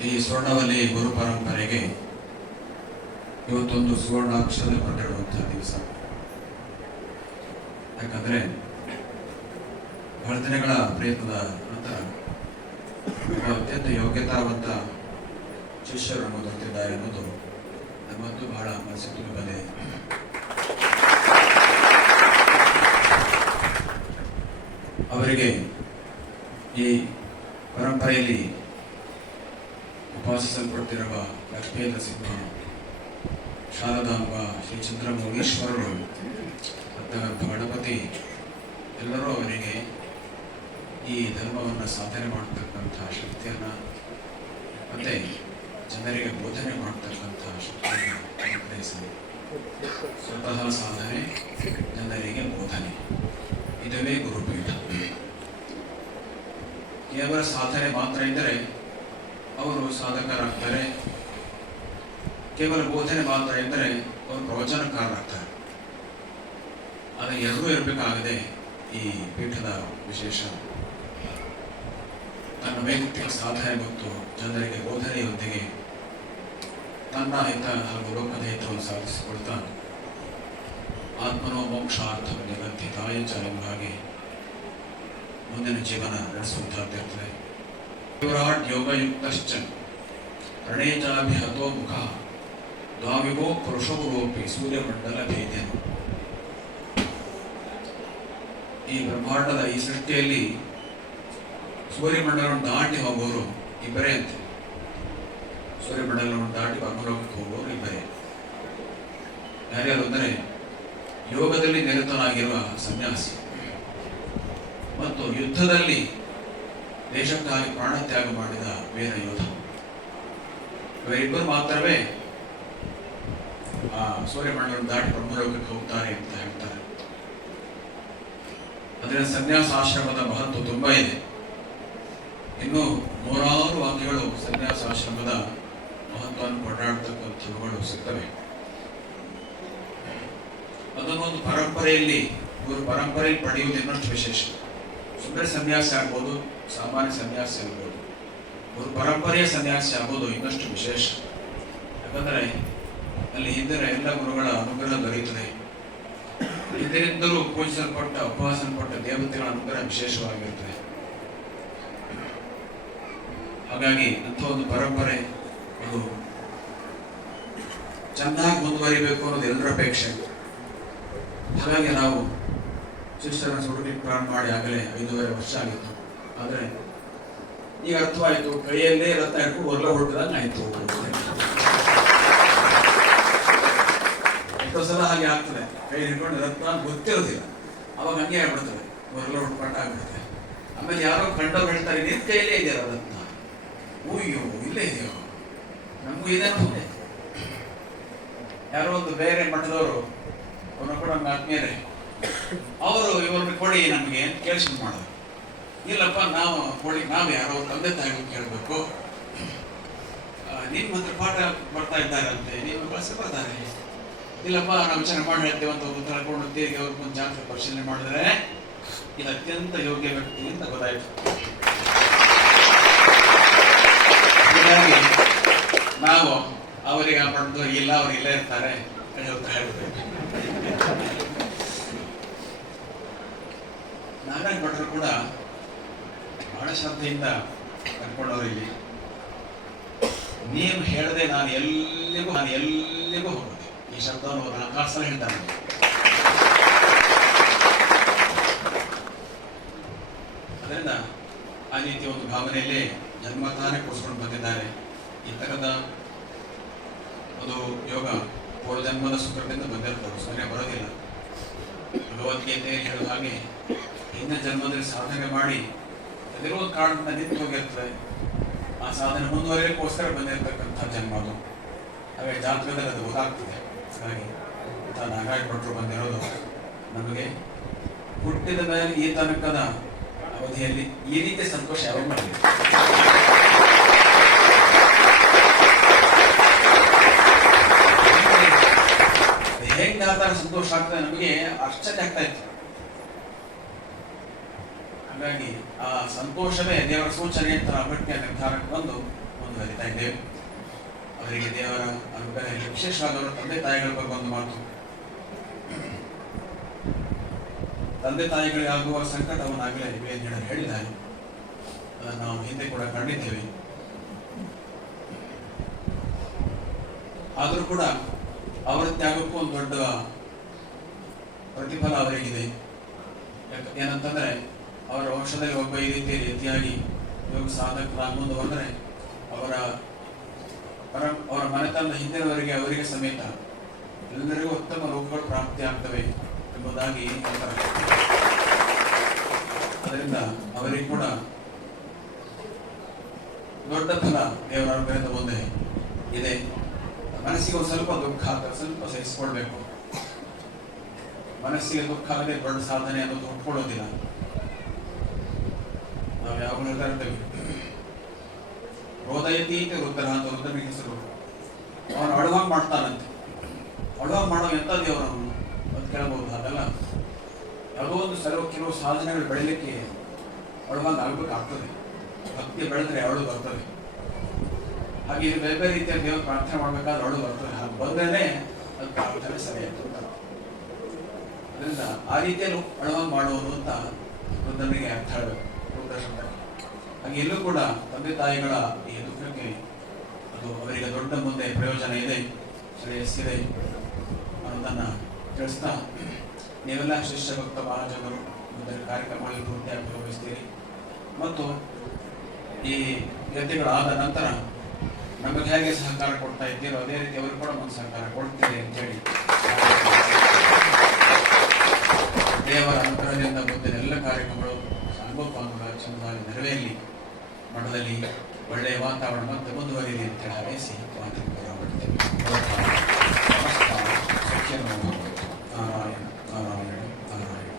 ಈ ಸ್ವರ್ಣವಲ್ಲಿ ಗುರು ಪರಂಪರೆಗೆ ಇವತ್ತೊಂದು ಸುವರ್ಣಾಕ್ಷರ ಪಟ್ಟಿರುವಂತಹ ದಿವಸ ಯಾಕಂದ್ರೆ ಬಹಳ ದಿನಗಳ ಪ್ರಯತ್ನದ ನಂತರ ಅತ್ಯಂತ ಯೋಗ್ಯತಾವಂತ ಶಿಷ್ಯರು ದೊರೆತಿದ್ದಾರೆ ಅನ್ನೋದು ನಮ್ಮಂತೂ ಬಹಳ ಮನಸ್ಸಿಗೆ ತುಂಬಿದೆ ಅವರಿಗೆ ಈ ಪರಂಪರೆಯಲ್ಲಿ ಉಪಾಸಿಸಲ್ಪಡ್ತಿರುವ ಲಕ್ಷ್ಮೀ ಸಿಂಹ, ಶಾರದಾಂಬ ಶ್ರೀ ಚಂದ್ರಮೌಳೀಶ್ವರರು ಮತ್ತು ಗಣಪತಿ, ಎಲ್ಲರೂ ಅವರಿಗೆ ಈ ಧರ್ಮವನ್ನು ಸಾಧನೆ ಮಾಡತಕ್ಕಂಥ ಶಕ್ತಿಯನ್ನು ಮತ್ತೆ ಜನರಿಗೆ ಬೋಧನೆ ಮಾಡತಕ್ಕಂಥ ಶಕ್ತಿಯನ್ನು ಅನುಗ್ರಹಿಸಲಿ ಸ್ವತಃ ಸಾಧನೆ, ಜನರಿಗೆ ಬೋಧನೆ. ಇದುವೇ ಗುರುಪೀಠ. ಕೇವಲ ಸಾಧನೆ ಮಾತ್ರ ಇದ್ದರೆ ಅವರು ಸಾಧಕರಾಗ್ತಾರೆ. ಕೇವಲ ಬೋಧನೆ ಮಾತ್ರ ಎಂದರೆ ಅವರು ಪ್ರವಚನಕಾರರಾಗ್ತಾರೆ. ಆದರೆ ಎರಡೂ ಇರಬೇಕಾಗದೆ ಈ ಪೀಠದ ವಿಶೇಷ ತನ್ನ ವೈಯಕ್ತಿಕ ಸಾಧನೆ ಮತ್ತು ಜನರಿಗೆ ಬೋಧನೆಯೊಂದಿಗೆ ತನ್ನ ಹಿತ ಹಾಗೂ ಲೋಕದ ಹಿತವನ್ನು ಸಾಧಿಸಿಕೊಳ್ತಾ ಆತ್ಮನೋ ಮೋಕ್ಷಾರ್ಥ ಜಗತ್ತಿತಾಯ ಚ ಎಂಬ ಹಾಗೆ ಮುಂದಿನ ಜೀವನ ನಡೆಸುವಂತಹದ್ದಿರ್ತದೆ ವಿರಾಟ್ ಯೋಗಯುಕ್ತಶ್ಚ ಪ್ರಣೇತಾಭಿ ಹತೋ ಮುಖ ದ್ವಾವಿವೋ ಪುರುಷಗುರೋಪಿ ಸೂರ್ಯಮಂಡಲ ಭೇದ್ಯನು. ಈ ಬ್ರಹ್ಮಾಂಡದ ಈ ಸೃಷ್ಟಿಯಲ್ಲಿ ಸೂರ್ಯಮಂಡಲವನ್ನು ದಾಟಿ ಹೋಗೋರು ಇಬ್ಬರೇ ಅಂತೆ. ಸೂರ್ಯಮಂಡಲವನ್ನು ದಾಟಿ ಬ್ರಹ್ಮಲೋಕಕ್ಕೆ ಹೋಗೋರು ಇಬ್ಬರೇ. ಯಾರ್ಯಾರು ಅಂದರೆ ಯೋಗದಲ್ಲಿ ನಿರತನಾಗಿರುವ ಸನ್ಯಾಸಿ. ಮತ್ತು ಯುದ್ಧದಲ್ಲಿ ದೇಶಕ್ಕಾಗಿ ಪ್ರಾಣತ್ಯಾಗ ಮಾಡಿದ ವೀರ ಯೋಧ. ಇವರಿಬ್ಬರು ಮಾತ್ರವೇ ಆ ಸೂರ್ಯಮಂಡಲವನ್ನು ದಾಟಿ ಬ್ರಹ್ಮಲೋಕಕ್ಕೆ ಹೋಗ್ತಾರೆ ಅಂತ ಹೇಳ್ತಾರೆ. ಅದರ ಸನ್ಯಾಸ ಆಶ್ರಮದ ಮಹತ್ವ ತುಂಬಾ ಇದೆ. ಇನ್ನು ನೂರಾರು ವಾಕ್ಯಗಳು ಸನ್ಯಾಸ ಆಶ್ರಮದ ಮಹತ್ವವನ್ನು ಕೊಂಡಾಡ್ತಕ್ಕಂಥವುಗಳು ಸಿಗ್ತವೆ. ಅದನ್ನೊಂದು ಪರಂಪರೆಯಲ್ಲಿ, ಇವರು ಪರಂಪರೆಯಲ್ಲಿ ಪಡೆಯುವುದು ಇನ್ನಷ್ಟು ವಿಶೇಷ. ಸುಮ್ಮನೆ ಸನ್ಯಾಸಿ ಆಗ್ಬೋದು, ಸಾಮಾನ್ಯ ಸನ್ಯಾಸಿ ಆಗ್ಬೋದು. ಒಂದು ಪರಂಪರೆಯ ಸನ್ಯಾಸಿ ಆಗ್ಬೋದು, ಇನ್ನಷ್ಟು ವಿಶೇಷ. ಯಾಕಂದರೆ, ಅಲ್ಲಿ ಹಿಂದಿನ ಎಲ್ಲ ಗುರುಗಳ ಅನುಗ್ರಹ ದೊರೆಯುತ್ತದೆ. ಹಿಂದಿನಿಂದಲೂ ಪೂಜಿಸಲ್ಪಟ್ಟ, ಉಪವಾಸಲ್ಪಟ್ಟ ದೇವತೆಗಳ ಅನುಗ್ರಹ ವಿಶೇಷವಾಗಿರುತ್ತದೆ. ಹಾಗಾಗಿ ಅಂಥ ಒಂದು ಪರಂಪರೆ, ಅದು ಚೆನ್ನಾಗಿ ಮುಂದುವರಿಬೇಕು ಅನ್ನೋದು ಎಲ್ಲರ ಅಪೇಕ್ಷೆ. ಹಾಗಾಗಿ ನಾವು ಶಿಕ್ಷಣ ಸುಡುಕಲಿಕ್ಕೆ ಪ್ರಾರಂಭ ಮಾಡಿ ಆಗಲೇ ಐದೂವರೆ ವರ್ಷ ಆಗಿತ್ತು. ಆದರೆ ಈಗ ಅರ್ಥವಾಯಿತು ಕೈಯಲ್ಲೇ ಹಿಡ್ಕೊಂಡು ಹೊರಲ ಹೊರಟಿದಂಗೆ ಆಯಿತು. ಎಷ್ಟೋ ಸಲ ಹಾಗೆ ಆಗ್ತದೆ. ಕೈ ಹಿಡ್ಕೊಂಡು ರತ್ನ ಗೊತ್ತಿರೋದಿಲ್ಲ. ಅವಾಗ ಹಂಗೆ ಆಗ್ಬಿಡ್ತದೆ ಹೊರಲ ಹೊಡ್ಕೊಂಡು ಆಗ್ಬಿಡ್ತದೆ ಆಮೇಲೆ ಯಾರೋ ಕಂಡವ್ರು ಹೇಳ್ತಾರೆ ನಿನ್ನ ಕೈಯಲ್ಲೇ ಇದೆಯಲ್ಲ ರತ್ನ ಅಯ್ಯೋ, ಇಲ್ಲೇ ಇದೆಯೋ? ನಮಗೂ ಇದೆ ಯಾರೋ ಒಂದು ಬೇರೆ ಮಠದವರು, ಅವನ ಕೂಡ ನಮ್ಮ ಅವರು ಇವ್ರನ್ನ ಕೊಡಿ ನಮಗೆ ಕೇಳಿಸ್ಕೊಂಡು ಮಾಡೋದು ಇಲ್ಲಪ್ಪ, ನಾವು ಕೊಡಿ, ನಾವು ಯಾರೋ ತಂದೆ ತಾಯಿಗೂ ಕೇಳಬೇಕು. ನಿಮ್ಮ ಹತ್ರ ಪಾಠ ಬರ್ತಾ ಇದ್ದಾರಂತೆ ನೀವು ಬಳಸಿ ಬರ್ತಾರೆ. ಇಲ್ಲಪ್ಪ ನಾವು ವಿಚಾರ ಮಾಡಿ ಹೇಳ್ತೇವೆ ಅಂತ ಒಬ್ಬರು ತಳ್ಕೊಂಡು ತಿರುಗಿ ಅವ್ರ ಒಂದು ಜಾತ್ರೆ ಪರಿಶೀಲನೆ ಮಾಡಿದ್ರೆ ಇದು ಅತ್ಯಂತ ಯೋಗ್ಯ ವ್ಯಕ್ತಿ ಅಂತ ಗೊತ್ತಾಯ್ತು. ನಾವು ಅವರಿಗೆ ಪಡೆದು ಇಲ್ಲ, ಅವ್ರು ಇಲ್ಲೇ ಇರ್ತಾರೆ ಹೇಳ್ತಾ ಹೇಳ್ಬೇಕು ನಾರಾಯಣ ಭಟ್ರು ಕೂಡ ಬಹಳ ಶ್ರದ್ಧೆಯಿಂದ ಕರ್ಕೊಂಡವರು ಇಲ್ಲಿ. ನೀವು ಹೇಳದೆ ನಾನು ಎಲ್ಲಿಗೂ ನಾನು ಎಲ್ಲಿಗೂ ಹೋಗೋದು. ಈ ಶಬ್ದವನ್ನು ಅವರು ನಾಲ್ಕು ಹೇಳ್ತಾರೆ ಅದರಿಂದ ಆ ರೀತಿ ಒಂದು ಭಾವನೆಯಲ್ಲೇ ಜನ್ಮ ತಾನೇ ಕೊಡಿಸ್ಕೊಂಡು ಬಂದಿದ್ದಾರೆ. ಈ ಒಂದು ಯೋಗ ಪೂರ್ವ ಜನ್ಮದ ಸುಖದಿಂದ ಬಂದಿರ್ತಾರೆ ಸರಿಯಾಗಿ ಬರೋದಿಲ್ಲ. ಭಗವದ್ಗೀತೆ ಹೇಳಿದ ಹಾಗೆ ಹಿಂದಿನ ಜನ್ಮದಲ್ಲಿ ಸಾಧನೆ ಮಾಡಿ ಅದಿರುವ ಕಾರಣದಿಂದ ನಿಂತು ಹೋಗಿರ್ತದೆ. ಆ ಸಾಧನೆ ಮುಂದುವರಿಯೋಕ್ಕೋಸ್ಕರ ಬಂದಿರತಕ್ಕಂಥ ಜನ್ಮ ಅದು. ಹಾಗಾಗಿ ಜಾತಕದಲ್ಲಿ ಅದು ಗೊತ್ತಾಗ್ತದೆ. ಹಾಗಾಗಿ ಇಂಥ ನಾರಾಯಣ ಭಟ್ರು ಬಂದಿರೋದು. ನಮಗೆ ಹುಟ್ಟಿದ ಮೇಲೆ ಈ ತನಕದ ಅವಧಿಯಲ್ಲಿ ಈ ರೀತಿ ಸಂತೋಷ ಯಾವಾಗ ಮಾಡಿದೆ ಹೆಂಗ್ ಸಂತೋಷ ಆಗ್ತದೆ? ನಮಗೆ ಆಶ್ಚರ್ಯ ಆಗ್ತಾ ಇತ್ತು. ಹಾಗಾಗಿ, ಆ, ಸಂತೋಷವೇ ದೇವರ ಸೂಚನೆ ಅಂತ ಭಟ್ಯ ನಿರ್ಧಾರಕ್ಕೆ ಬಂದು ಮುಂದುವರಿತಾ ಇದ್ದೇವೆ. ಅವರಿಗೆ ದೇವರ ಅನುಗ್ರಹ ವಿಶೇಷ ವಿಶೇಷವಾದವರು ತಂದೆ ತಾಯಿಗಳ ಬಗ್ಗೆ ಒಂದು ಮಾತು. ತಂದೆ ತಾಯಿಗಳಿಗೆ ಆಗುವ ಸಂಕಟವನ್ನಾಗಲೇ ವೇದಿಗಳು ಹೇಳಿದ್ದಾರೆ. ಅದನ್ನು ನಾವು ಹಿಂದೆ ಕೂಡ ಕಂಡಿದ್ದೇವೆ. ಆದರೂ ಕೂಡ ಅವರ ತ್ಯಾಗಕ್ಕೂ ಒಂದು ದೊಡ್ಡ ಪ್ರತಿಫಲ ಅವರಿಗಿದೆ. ಏನಂತಂದ್ರೆ ಅವರ ವಂಶದಲ್ಲಿ ಒಬ್ಬ ಈ ರೀತಿ ರೀತಿಯಾಗಿ ಯೋಗ ಸಾಧಕರಾಗಿ ಮುಂದೆ ಅವರ ಪರ, ಅವರ ಮನೆತನದ ಅವರಿಗೆ ಸಮೇತ ಎಲ್ಲರಿಗೂ ಉತ್ತಮ ರೋಗಗಳು ಪ್ರಾಪ್ತಿಯಾಗ್ತವೆ ಎಂಬುದಾಗಿ ಹೇಳ್ತಾರೆ. ಅದರಿಂದ ಅವರಿಗೆ ಕೂಡ ದೊಡ್ಡ ಫಲ ದೇವರ ಅನುಗ್ರಹದ ಮುಂದೆ ಇದೆ. ಮನಸ್ಸಿಗೆ ಸ್ವಲ್ಪ ದುಃಖ ಸ್ವಲ್ಪ ಸಹಿಸಿಕೊಳ್ಬೇಕು. ಮನಸ್ಸಿಗೆ ದುಃಖ ಆಗದೆ ದೊಡ್ಡ ಸಾಧನೆ ಅನ್ನೋದು ಹುಟ್ಕೊಳ್ಳೋದಿಲ್ಲ. ನಾವು ಯಾವಾಗಲೂ ಹೇಳ್ತಾ ಇರ್ತೇವೆ ರೋದಯತಿ ಅಂತ ರುದ್ರ ಅಂತ ರುದ್ರನಿಗೆ ಹೆಸರು ಅವನು ಅಳುವಾಗ ಮಾಡ್ತಾನಂತೆ ಅಳುವಾಗ ಮಾಡೋ ಎಂತ ದೇವರು ಅವನು ಅಂತ ಕೇಳಬಹುದು ಅದೆಲ್ಲ ಯಾವುದೋ ಒಂದು ಸಲ ಕೆಲವು ಸಾಧನೆಗಳು ಬೆಳಿಲಿಕ್ಕೆ ಅಳುವಾಗ ಆಗ್ಬೇಕಾಗ್ತದೆ ಭಕ್ತಿ ಬೆಳೆದ್ರೆ ಅಳು ಬರ್ತದೆ ಹಾಗೆ ಇದು ಬೇರೆ ಬೇರೆ ರೀತಿಯ ದೇವರು ಪ್ರಾರ್ಥನೆ ಮಾಡ್ಬೇಕಾದ್ರೆ ಅಳು ಬರ್ತದೆ ಹಾಗೆ ಬಂದ್ರೇನೆ ಅದು ಪ್ರಾರ್ಥನೆ ಸರಿಯಾಗಿ ಅದರಿಂದ ಆ ರೀತಿಯಲ್ಲಿ ಅಳುವಾಗ ಮಾಡುವುದು ಅಂತ ವೃದ್ಧನಿಗೆ ಅರ್ಥ ಹೇಳಬೇಕು ಹಾಗೆ ಎಲ್ಲೂ ಕೂಡ ತಂದೆ ತಾಯಿಗಳ ಈ ದುಃಖಕ್ಕೆ ಅದು ಅವರಿಗೆ ದೊಡ್ಡ ಮುಂದೆ ಪ್ರಯೋಜನ ಇದೆ. ಶ್ರೇಯಸ್ಸಿದೆ ಅನ್ನೋದನ್ನು ತಿಳಿಸ್ತಾ, ನೀವೆಲ್ಲ ಶಿಷ್ಯ ಭಕ್ತ ಮಹಾಜನರು ಮುಂದೆ ಕಾರ್ಯಕ್ರಮಗಳಲ್ಲಿ ಪೂರ್ತಿಯಾಗಿ ಭಾಗವಹಿಸ್ತೀರಿ. ಮತ್ತು ಈ ಗದ್ದೆಗಳಾದ ನಂತರ ನಮಗೆ ಹೇಗೆ ಸಹಕಾರ ಕೊಡ್ತಾ ಇದ್ದೀರೋ ಅದೇ ರೀತಿ ಅವರು ಕೂಡ ಒಂದು ಸಹಕಾರ ಕೊಡ್ತೀರಿ ಅಂತೇಳಿ ದೇವರ ಅನುಗ್ರಹದಿಂದ ಮುಂದಿನ ಎಲ್ಲ ಕಾರ್ಯಕ್ರಮಗಳು ಸಾಂಗೋಪಾಂಗ ಚಂದವಾಗಿ ನೆರವೇರಲಿ. ಮಠದಲ್ಲಿ ಒಳ್ಳೆಯ ವಾತಾವರಣ ಮತ್ತೆ ಮುಂದುವರಿಯಲಿ ಅಂತ ಹೇಳಿ ಹಾರೈಸಿ ಮಾತಿಗೆ ಹೊರಡ್ತೇವೆ. ನಮಸ್ಕಾರ. ನಾರಾಯಣ ನಾರಾಯಣ. ನಾರಾಯಣ